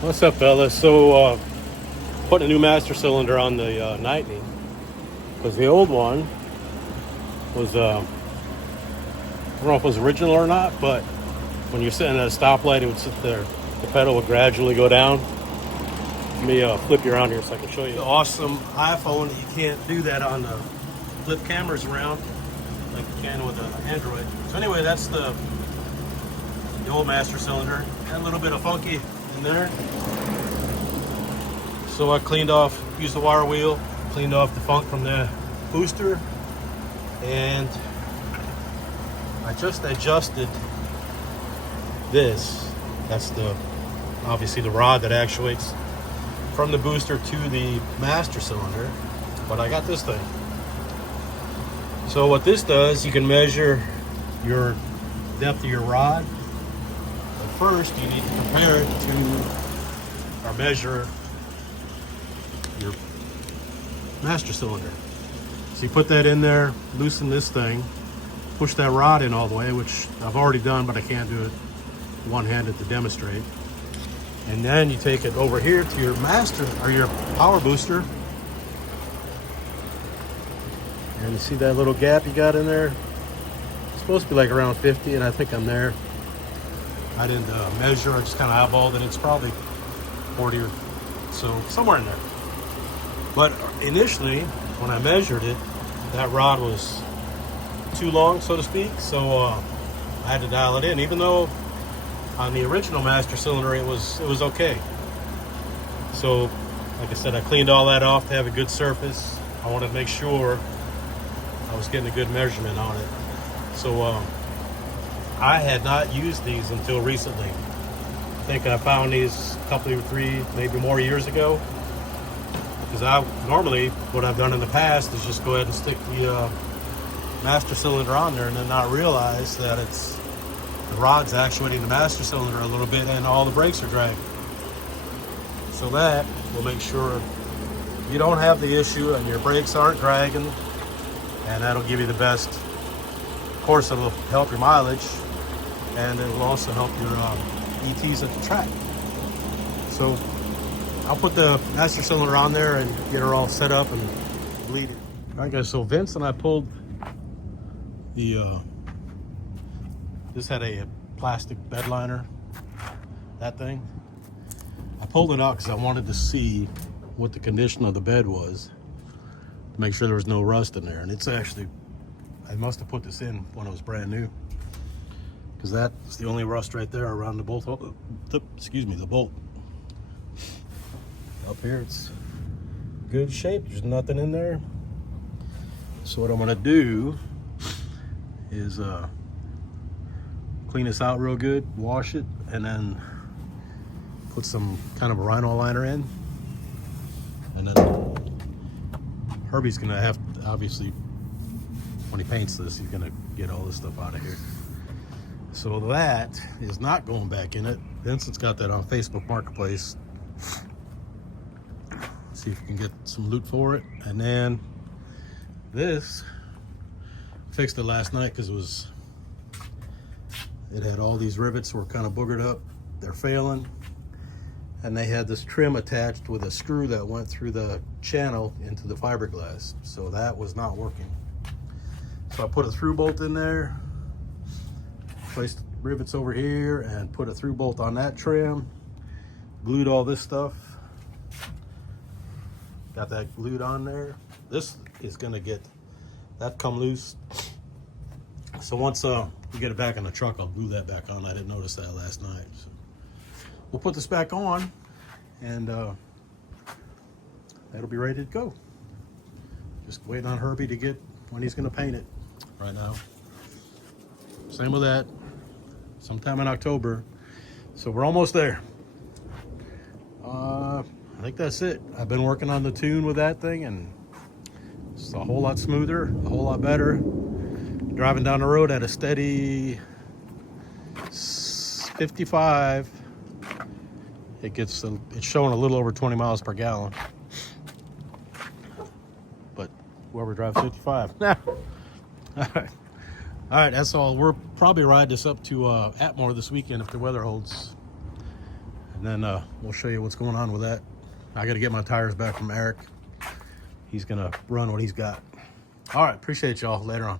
What's up, fellas? So, putting a new master cylinder on the Nitening because the old one was, I don't know if it was original or not, but when you're sitting at a stoplight, it would sit there. The pedal would gradually go down. Let me flip you around here so I can show you. The awesome iPhone, you can't do that on the flip cameras around like you can with an Android. So anyway, that's the old master cylinder. Got a little bit of funky in there. So I cleaned off, used the wire wheel, cleaned off the funk from the booster, and I just adjusted this. That's obviously the rod that actuates from the booster to the master cylinder, but I got this thing. So what this does, you can measure your depth of your rod, but first you need to compare it to, or measure your master cylinder. So you put that in there, loosen this thing, push that rod in all the way, which I've already done, but I can't do it one-handed to demonstrate. And then you take it over here to your master, or your power booster. And you see that little gap you got in there? It's supposed to be like around 50, and I think I'm there. I didn't measure, I just kind of eyeballed it. It's probably 40 or so, somewhere in there. But initially, when I measured it, that rod was too long, so to speak. So I had to dial it in, even though on the original master cylinder it was okay. So, like I said, I cleaned all that off to have a good surface. I wanted to make sure I was getting a good measurement on it. So I had not used these until recently. I think I found these a couple or three, maybe more years ago. Because normally what I've done in the past is just go ahead and stick the master cylinder on there and then not realize that the rod's actuating the master cylinder a little bit and all the brakes are dragging. So that will make sure you don't have the issue and your brakes aren't dragging, and that'll give you the best. Of course, it'll help your mileage, and it will also help your ETs at the track. So I'll put the master cylinder on there and get her all set up and bleed it. All right, guys, so Vince and I pulled this had a plastic bed liner, that thing. I pulled it out because I wanted to see what the condition of the bed was to make sure there was no rust in there. And it's actually, I must have put this in when it was brand new, because that's the only rust right there around the bolt. Excuse me, the bolt. Up here, it's good shape. There's nothing in there. So what I'm gonna do is clean this out real good, wash it, and then put some kind of a rhino liner in. And then Herbie's gonna have to, obviously, when he paints this, he's gonna get all this stuff out of here. So that is not going back in it. Vincent's got that on Facebook Marketplace. See if you can get some loot for it. And then this, fixed it last night because it had all these rivets were kind of boogered up. They're failing. And they had this trim attached with a screw that went through the channel into the fiberglass. So that was not working. So I put a through bolt in there, placed rivets over here, and put a through bolt on that trim, glued all this stuff. Got that glued on there. This is gonna get that come loose. So once we get it back in the truck, I'll glue that back on. I didn't notice that last night. So we'll put this back on, and that'll be ready to go. Just waiting on Herbie to get when he's gonna paint it right now. Same with that, sometime in October. So we're almost there. I think that's it. I've been working on the tune with that thing, and it's a whole lot smoother, a whole lot better. Driving down the road at a steady 55, it's showing a little over 20 miles per gallon. But whoever drives 55. All right, that's all. We'll probably ride this up to Atmore this weekend if the weather holds. And then we'll show you what's going on with that. I got to get my tires back from Eric. He's going to run what he's got. All right, appreciate y'all. Later on.